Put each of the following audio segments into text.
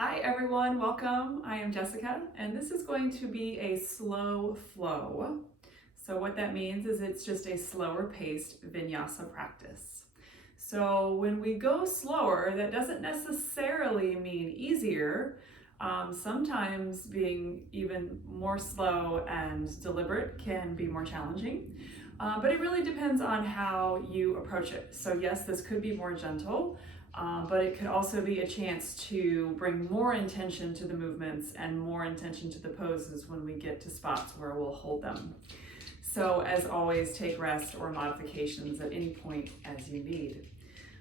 Hi everyone, welcome. I am Jessica and this is going to be a slow flow. So what that means is it's just a slower paced vinyasa practice. So when we go slower, that doesn't necessarily mean easier. Sometimes being even more slow and deliberate can be more challenging, but it really depends on how you approach it. So yes, this could be more gentle, but it could also be a chance to bring more intention to the movements and more intention to the poses when we get to spots where we'll hold them. So as always, take rest or modifications at any point as you need.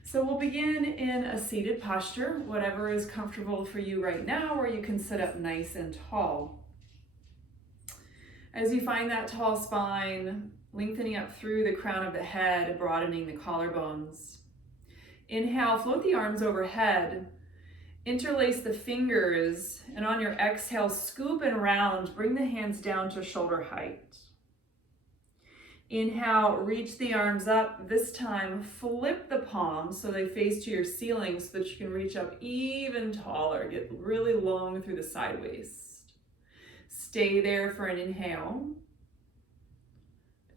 So we'll begin in a seated posture, whatever is comfortable for you right now, or you can sit up nice and tall. As you find that tall spine, lengthening up through the crown of the head, broadening the collarbones. Inhale, float the arms overhead, interlace the fingers, and on your exhale, scoop and round, bring the hands down to shoulder height. Inhale, reach the arms up. This time, flip the palms so they face to your ceiling so that you can reach up even taller. Get really long through the side waist. Stay there for an inhale.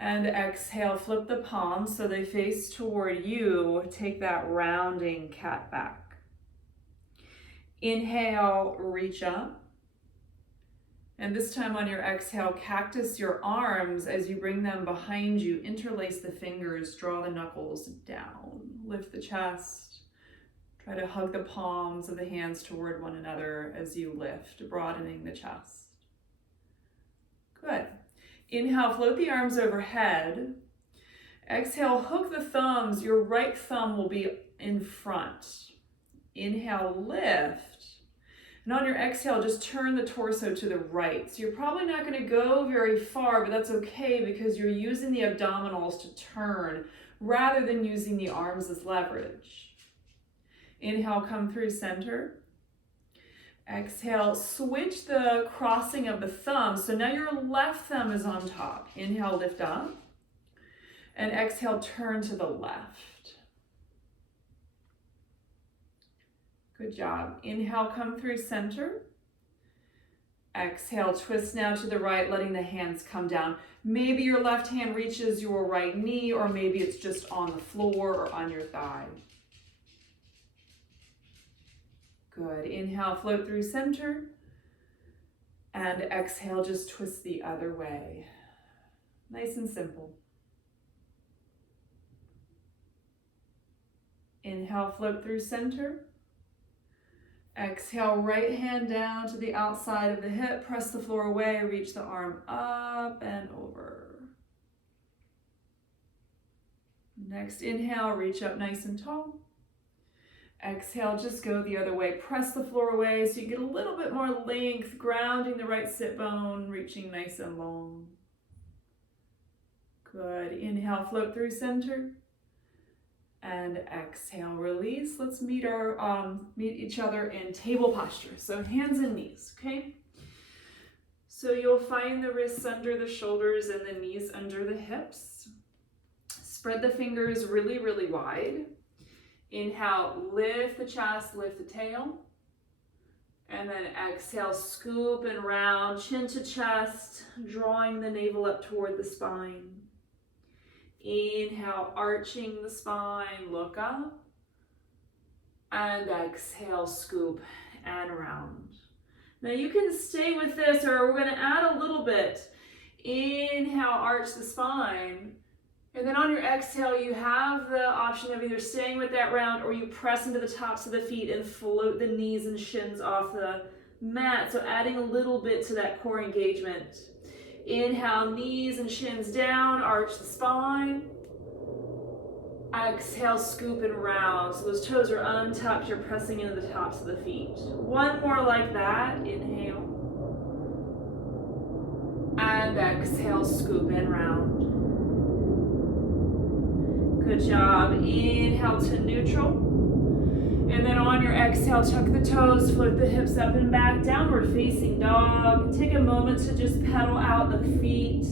And exhale, flip the palms so they face toward you. Take that rounding cat back. Inhale, reach up. And this time on your exhale, cactus your arms as you bring them behind you. Interlace the fingers, draw the knuckles down. Lift the chest. Try to hug the palms of the hands toward one another as you lift, broadening the chest. Good. Inhale, float the arms overhead. Exhale, hook the thumbs. Your right thumb will be in front. Inhale, lift. And on your exhale, just turn the torso to the right. So you're probably not going to go very far, but that's okay because you're using the abdominals to turn rather than using the arms as leverage. Inhale, come through center. Exhale, switch the crossing of the thumbs. So now your left thumb is on top. Inhale, lift up. And exhale, turn to the left. Good job. Inhale, come through center. Exhale, twist now to the right, letting the hands come down. Maybe your left hand reaches your right knee, or maybe it's just on the floor or on your thigh. Good. Inhale, float through center. And exhale, just twist the other way. Nice and simple. Inhale, float through center. Exhale, right hand down to the outside of the hip. Press the floor away, reach the arm up and over. Next inhale, reach up nice and tall. Exhale, just go the other way. Press the floor away so you get a little bit more length, grounding the right sit bone, reaching nice and long. Good. Inhale, float through center. And exhale, release. Let's meet each other in table posture. So hands and knees, okay? So you'll find the wrists under the shoulders and the knees under the hips. Spread the fingers really, really wide. Inhale, lift the chest, lift the tail. And then exhale, scoop and round, chin to chest, drawing the navel up toward the spine. Inhale, arching the spine, look up. And exhale, scoop and round. Now you can stay with this, or we're going to add a little bit. Inhale, arch the spine. And then on your exhale, you have the option of either staying with that round or you press into the tops of the feet and float the knees and shins off the mat. So adding a little bit to that core engagement. Inhale, knees and shins down, arch the spine. Exhale, scoop and round. So those toes are untucked, you're pressing into the tops of the feet. One more like that, inhale. And exhale, scoop and round. Good job. Inhale to neutral. And then on your exhale, tuck the toes, float the hips up and back, downward facing dog. Take a moment to just pedal out the feet.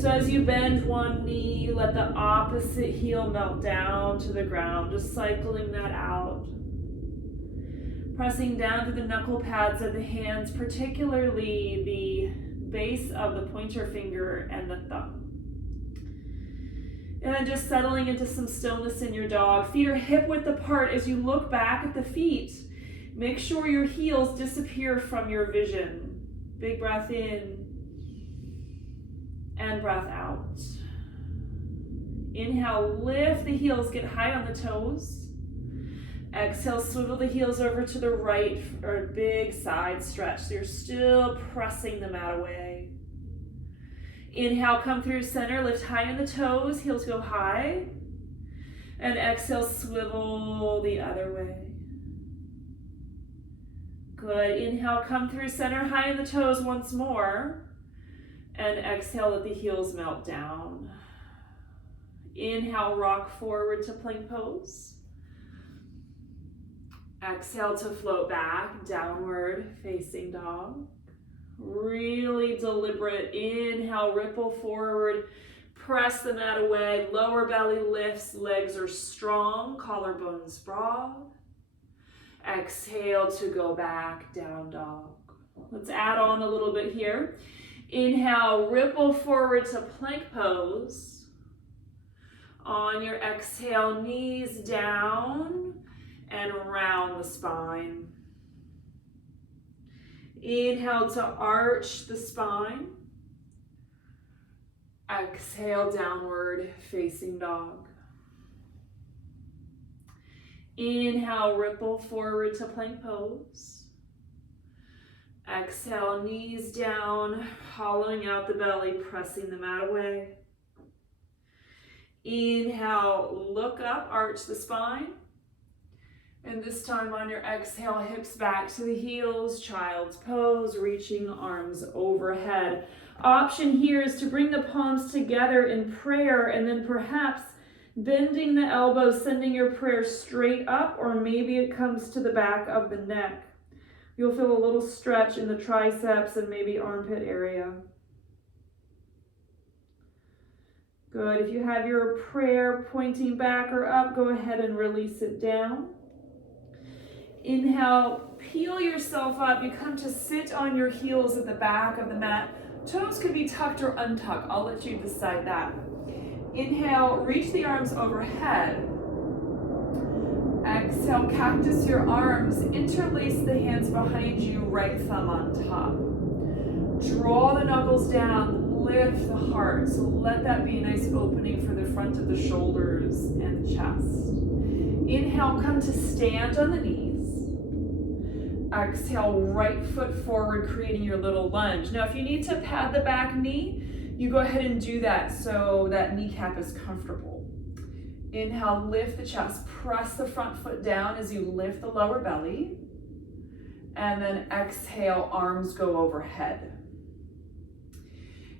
So as you bend one knee, let the opposite heel melt down to the ground, just cycling that out. Pressing down through the knuckle pads of the hands, particularly the base of the pointer finger and the thumb. And then just settling into some stillness in your dog. Feet are hip width apart as you look back at the feet. Make sure your heels disappear from your vision. Big breath in and breath out. Inhale, lift the heels, get high on the toes. Exhale, swivel the heels over to the right for a big side stretch. So you're still pressing the mat away. Inhale, come through center, lift high in the toes, heels go high. And exhale, swivel the other way. Good. Inhale, come through center, high in the toes once more. And exhale, let the heels melt down. Inhale, rock forward to plank pose. Exhale to float back, downward facing dog. Really deliberate. Inhale, ripple forward, press the mat away, lower belly lifts, legs are strong, collarbones broad. Exhale to go back, down dog. Let's add on a little bit here. Inhale, ripple forward to plank pose. On your exhale, knees down and round the spine. Inhale to arch the spine. Exhale, downward facing dog. Inhale, ripple forward to plank pose. Exhale, knees down, hollowing out the belly, pressing the mat away. Inhale, look up, arch the spine. And this time on your exhale, hips back to the heels, child's pose, reaching arms overhead. Option here is to bring the palms together in prayer and then perhaps bending the elbows, sending your prayer straight up, or maybe it comes to the back of the neck. You'll feel a little stretch in the triceps and maybe armpit area. Good. If you have your prayer pointing back or up, go ahead and release it down. Inhale, peel yourself up. You come to sit on your heels at the back of the mat. Toes could be tucked or untucked. I'll let you decide that. Inhale, reach the arms overhead. Exhale, cactus your arms. Interlace the hands behind you, right thumb on top. Draw the knuckles down, lift the heart. So let that be a nice opening for the front of the shoulders and the chest. Inhale, come to stand on the knees. Exhale, right foot forward, creating your little lunge. Now, if you need to pad the back knee, you go ahead and do that so that kneecap is comfortable. Inhale, lift the chest, press the front foot down as you lift the lower belly. And then exhale, arms go overhead.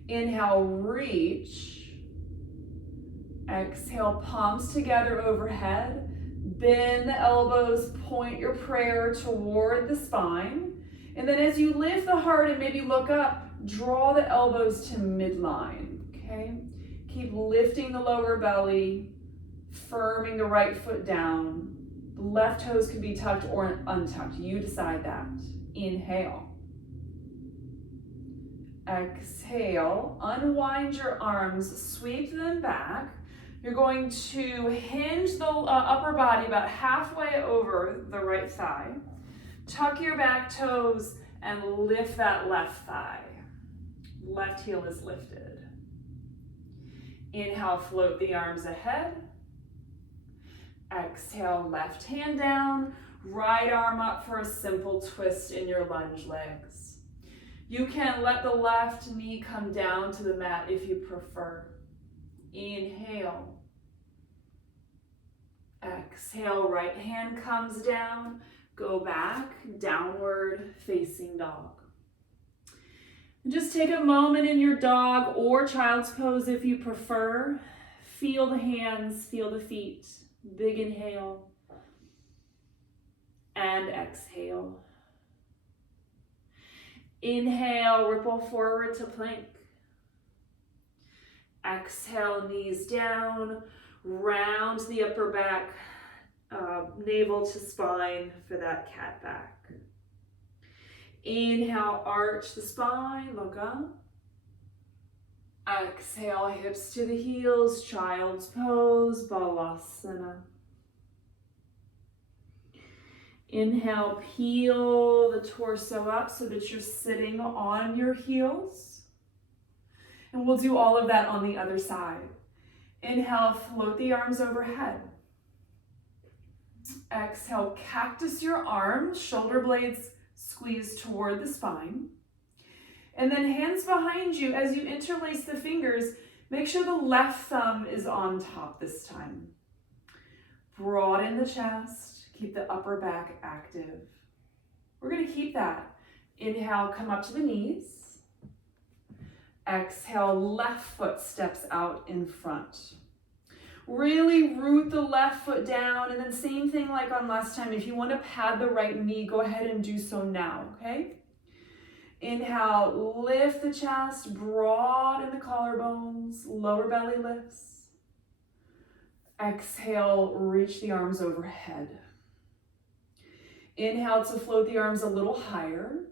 Inhale, reach. Exhale, palms together overhead. Bend the elbows, point your prayer toward the spine. And then as you lift the heart and maybe look up, draw the elbows to midline, okay? Keep lifting the lower belly, firming the right foot down. The left toes can be tucked or untucked. You decide that. Inhale. Exhale, unwind your arms, sweep them back. You're going to hinge the upper body about halfway over the right thigh. Tuck your back toes and lift that left thigh. Left heel is lifted. Inhale, float the arms ahead. Exhale, left hand down, right arm up for a simple twist in your lunge legs. You can let the left knee come down to the mat if you prefer. Inhale. Exhale, right hand comes down, go back, downward facing dog. And just take a moment in your dog or child's pose if you prefer. Feel the hands, feel the feet. Big inhale and exhale. Inhale, ripple forward to plank. Exhale, knees down, round the upper back, navel to spine for that cat back. Inhale, arch the spine, look up. Exhale, hips to the heels, child's pose, balasana. Inhale, peel the torso up so that you're sitting on your heels. And we'll do all of that on the other side. Inhale, float the arms overhead. Exhale, cactus your arms, shoulder blades squeeze toward the spine. And then hands behind you as you interlace the fingers, make sure the left thumb is on top this time. Broaden the chest, keep the upper back active. We're gonna keep that. Inhale, come up to the knees. Exhale, left foot steps out in front. Really root the left foot down, and then same thing like on last time. If you want to pad the right knee, go ahead and do so now, okay? Inhale, lift the chest, broaden the collarbones, lower belly lifts. Exhale, reach the arms overhead. Inhale to float the arms a little higher.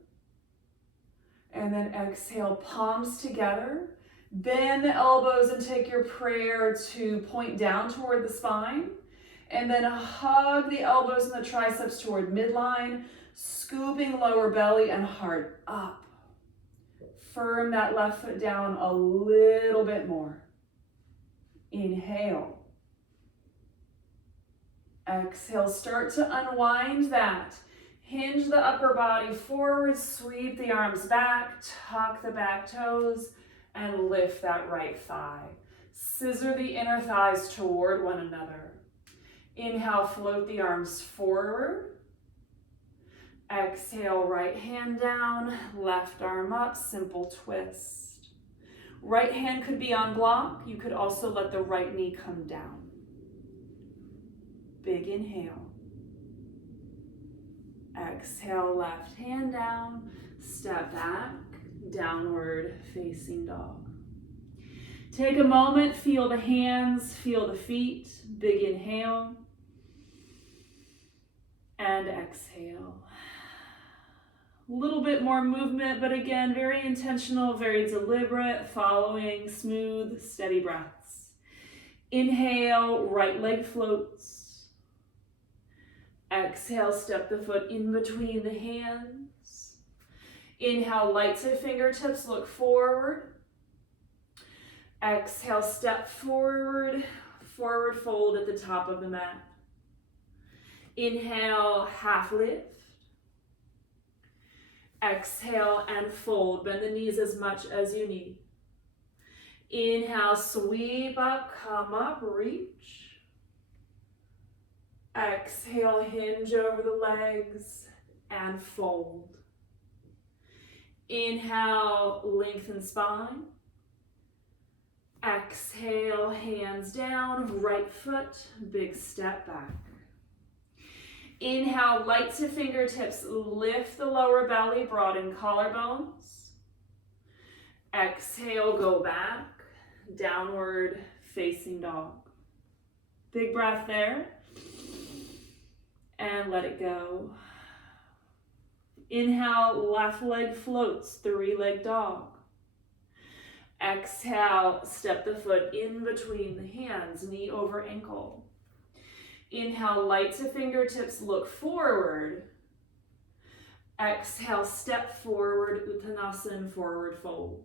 And then exhale, palms together. Bend the elbows and take your prayer to point down toward the spine. And then hug the elbows and the triceps toward midline, scooping lower belly and heart up. Firm that left foot down a little bit more. Inhale. Exhale, start to unwind that. Hinge the upper body forward, sweep the arms back, tuck the back toes, and lift that right thigh. Scissor the inner thighs toward one another. Inhale, float the arms forward. Exhale, right hand down, left arm up, simple twist. Right hand could be on block. You could also let the right knee come down. Big inhale. Exhale, left hand down, step back, downward facing dog. Take a moment, feel the hands, feel the feet. Big inhale. And exhale. A little bit more movement, but again, very intentional, very deliberate, following smooth, steady breaths. Inhale, right leg floats. Exhale, step the foot in between the hands. Inhale, light to fingertips, look forward. Exhale, step forward, forward fold at the top of the mat. Inhale, half lift. Exhale and fold, bend the knees as much as you need. Inhale, sweep up, come up, reach. Exhale, hinge over the legs and fold. Inhale, lengthen spine. Exhale, hands down, right foot, big step back. Inhale, light to fingertips, lift the lower belly, broaden collarbones. Exhale, go back, downward facing dog. Big breath there. And let it go. Inhale, left leg floats, three-leg dog. Exhale, step the foot in between the hands, knee over ankle. Inhale, light to fingertips, look forward. Exhale, step forward, Uttanasana, forward fold.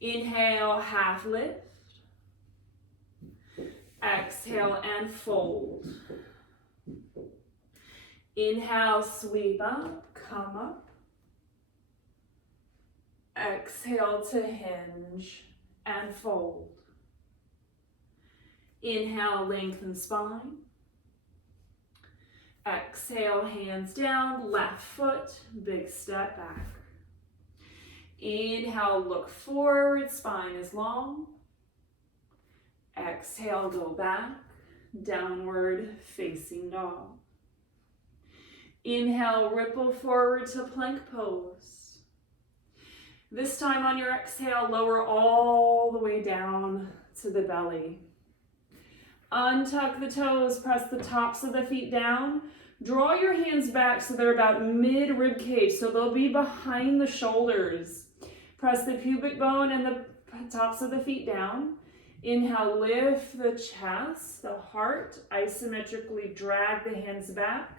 Inhale, half lift. Exhale and fold. Inhale, sweep up, come up. Exhale to hinge and fold. Inhale, lengthen spine. Exhale, hands down, left foot, big step back. Inhale, look forward, spine is long. Exhale, go back, downward facing dog. Inhale, ripple forward to plank pose. This time on your exhale, lower all the way down to the belly. Untuck the toes, press the tops of the feet down. Draw your hands back so they're about mid rib cage, so they'll be behind the shoulders. Press the pubic bone and the tops of the feet down. Inhale, lift the chest, the heart, isometrically drag the hands back,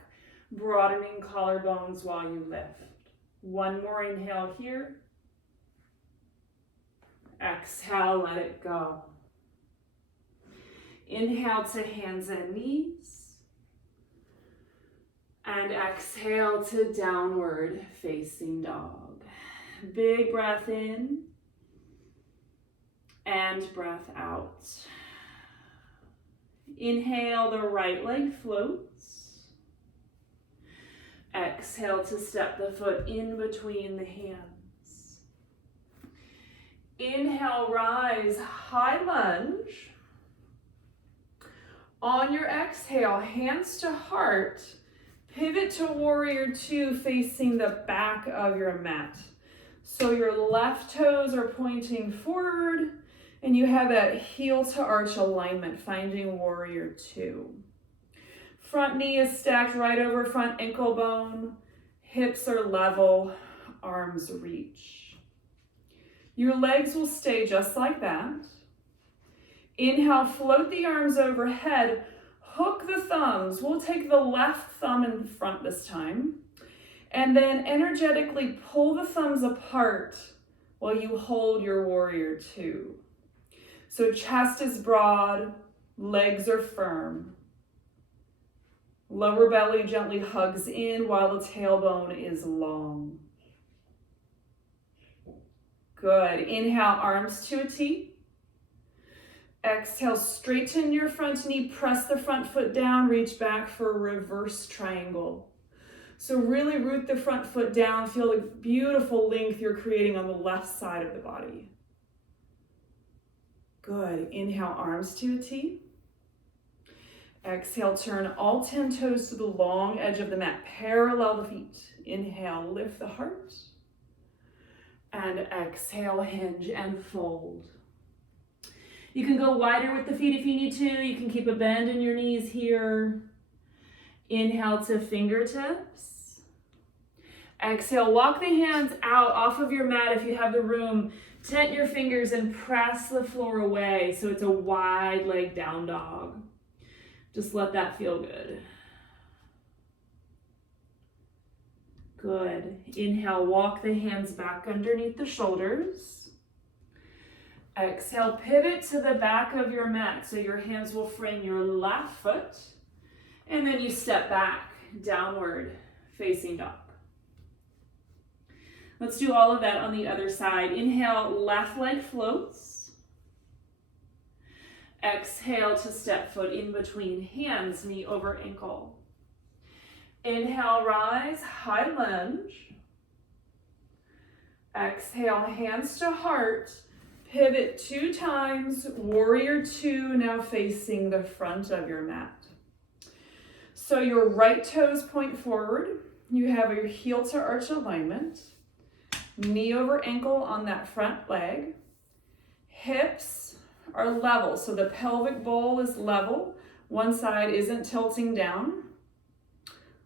broadening collarbones while you lift. One more inhale here. Exhale, let it go. Inhale to hands and knees. And exhale to downward facing dog. Big breath in and breath out. Inhale, the right leg floats. Exhale to step the foot in between the hands. Inhale, rise, high lunge. On your exhale, hands to heart, pivot to warrior two facing the back of your mat. So your left toes are pointing forward and you have that heel to arch alignment, finding warrior two. Front knee is stacked right over front ankle bone. Hips are level, arms reach. Your legs will stay just like that. Inhale, float the arms overhead, hook the thumbs. We'll take the left thumb in front this time, and then energetically pull the thumbs apart while you hold your warrior two. So chest is broad, legs are firm. Lower belly gently hugs in while the tailbone is long. Good. Inhale, arms to a T. Exhale, straighten your front knee, press the front foot down, reach back for a reverse triangle. So really root the front foot down, feel the beautiful length you're creating on the left side of the body. Good. Inhale, arms to a T. Exhale, turn all 10 toes to the long edge of the mat. Parallel the feet. Inhale, lift the heart. And exhale, hinge and fold. You can go wider with the feet if you need to. You can keep a bend in your knees here. Inhale to fingertips. Exhale, walk the hands out off of your mat if you have the room. Tent your fingers and press the floor away so it's a wide leg down dog. Just let that feel good. Good. Inhale, walk the hands back underneath the shoulders. Exhale, pivot to the back of your mat so your hands will frame your left foot. And then you step back, downward facing dog. Let's do all of that on the other side. Inhale, left leg floats. Exhale to step foot in between hands, knee over ankle. Inhale, rise, high lunge. Exhale, hands to heart. Pivot 2 times, warrior two, now facing the front of your mat. So your right toes point forward. You have your heel to arch alignment. Knee over ankle on that front leg. Hips are level, so the pelvic bowl is level. One side isn't tilting down.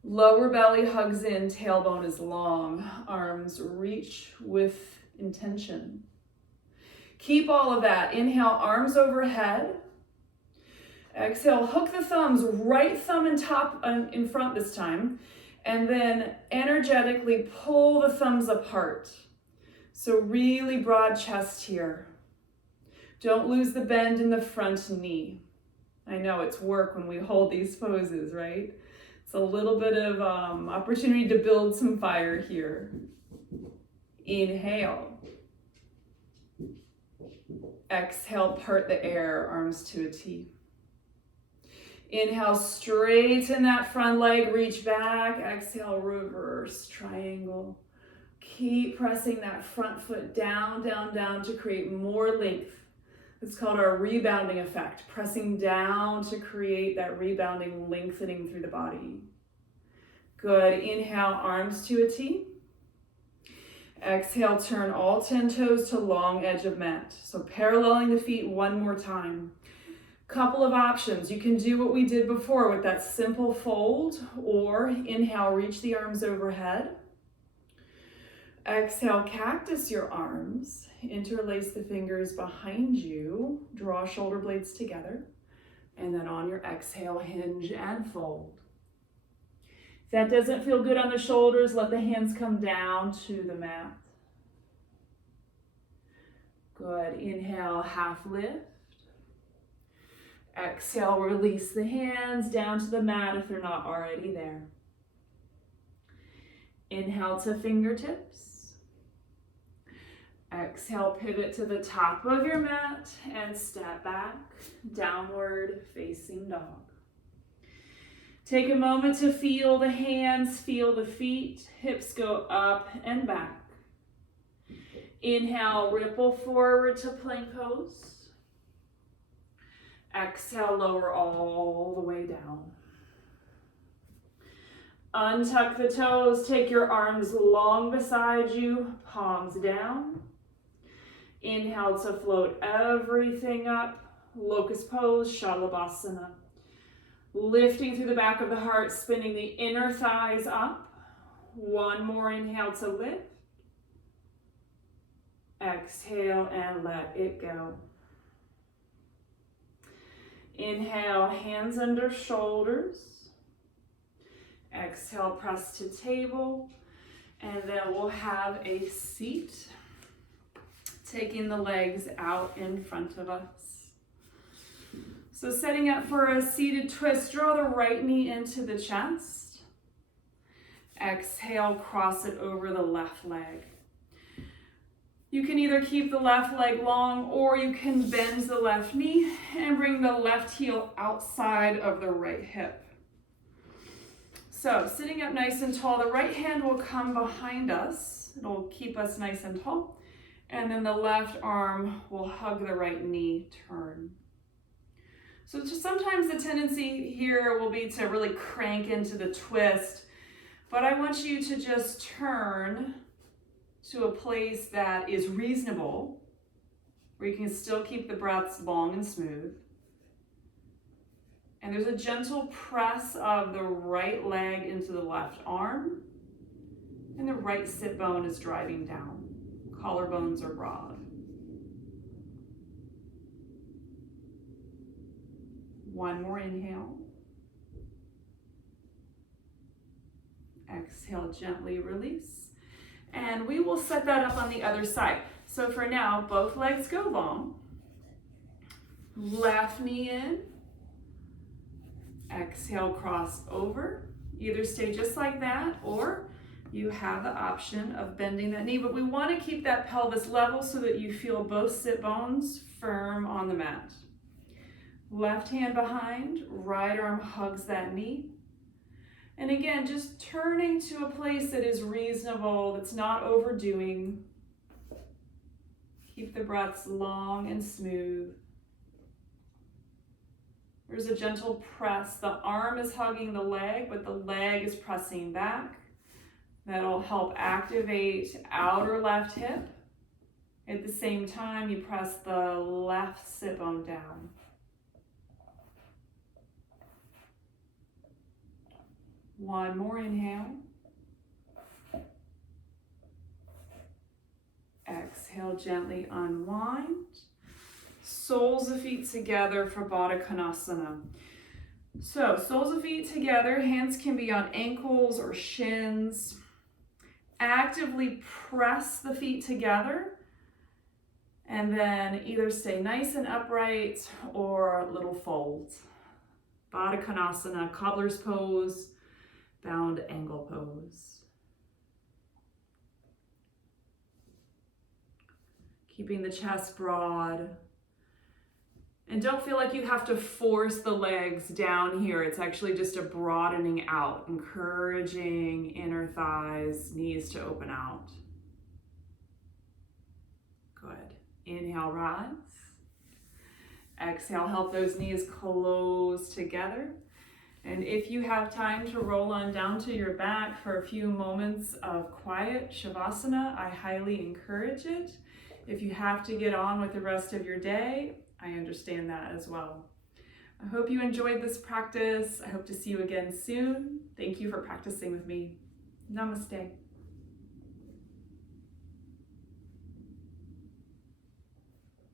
Lower belly hugs in, tailbone is long. Arms reach with intention. Keep all of that. Inhale, arms overhead. Exhale, hook the thumbs, right thumb in front this time. And then energetically pull the thumbs apart. So really broad chest here. Don't lose the bend in the front knee. I know it's work when we hold these poses, right? It's a little bit of opportunity to build some fire here. Inhale. Exhale, part the air, arms to a T. Inhale, straighten that front leg, reach back. Exhale, reverse triangle. Keep pressing that front foot down, down, down to create more length. It's called our rebounding effect, pressing down to create that rebounding lengthening through the body. Good. Inhale, arms to a T. Exhale, turn all 10 toes to long edge of mat. So paralleling the feet one more time. Couple of options. You can do what we did before with that simple fold, or inhale, reach the arms overhead. Exhale, cactus your arms, interlace the fingers behind you, draw shoulder blades together, and then on your exhale, hinge and fold. If that doesn't feel good on the shoulders, let the hands come down to the mat. Good. Inhale, half lift. Exhale, release the hands down to the mat if they're not already there. Inhale to fingertips. Exhale, pivot to the top of your mat and step back, downward facing dog. Take a moment to feel the hands, feel the feet, hips go up and back. Inhale, ripple forward to plank pose. Exhale, lower all the way down. Untuck the toes, take your arms long beside you, palms down. Inhale to float everything up, locust pose, Shalabhasana. Lifting through the back of the heart, spinning the inner thighs up. One more inhale to lift. Exhale and let it go. Inhale, hands under shoulders. Exhale, press to table. And then we'll have a seat, taking the legs out in front of us. So setting up for a seated twist, draw the right knee into the chest. Exhale, cross it over the left leg. You can either keep the left leg long, or you can bend the left knee and bring the left heel outside of the right hip. So sitting up nice and tall, the right hand will come behind us. It'll keep us nice and tall. And then the left arm will hug the right knee, turn. So just sometimes the tendency here will be to really crank into the twist, but I want you to just turn to a place that is reasonable, where you can still keep the breaths long and smooth. And there's a gentle press of the right leg into the left arm, and the right sit bone is driving down. Collarbones are broad. One more inhale. Exhale, gently release. And we will set that up on the other side. So for now, both legs go long. Left knee in. Exhale, cross over. Either stay just like that, or you have the option of bending that knee. But we want to keep that pelvis level so that you feel both sit bones firm on the mat. Left hand behind, right arm hugs that knee. And again, just turning to a place that is reasonable, that's not overdoing. Keep the breaths long and smooth. There's a gentle press. The arm is hugging the leg, but the leg is pressing back. That'll help activate outer left hip. At the same time, you press the left sit bone down. One more inhale. Exhale, gently unwind. Soles of feet together for Baddha Konasana. So, soles of feet together, hands can be on ankles or shins. Actively press the feet together, and then either stay nice and upright or little folds. Baddha Konasana, cobbler's pose, bound angle pose. Keeping the chest broad. And don't feel like you have to force the legs down here. It's actually just a broadening out, encouraging inner thighs, knees to open out. Good. Inhale, rise. Exhale, help those knees close together. And if you have time to roll on down to your back for a few moments of quiet Shavasana, I highly encourage it. If you have to get on with the rest of your day, I understand that as well. I hope you enjoyed this practice. I hope to see you again soon. Thank you for practicing with me. Namaste.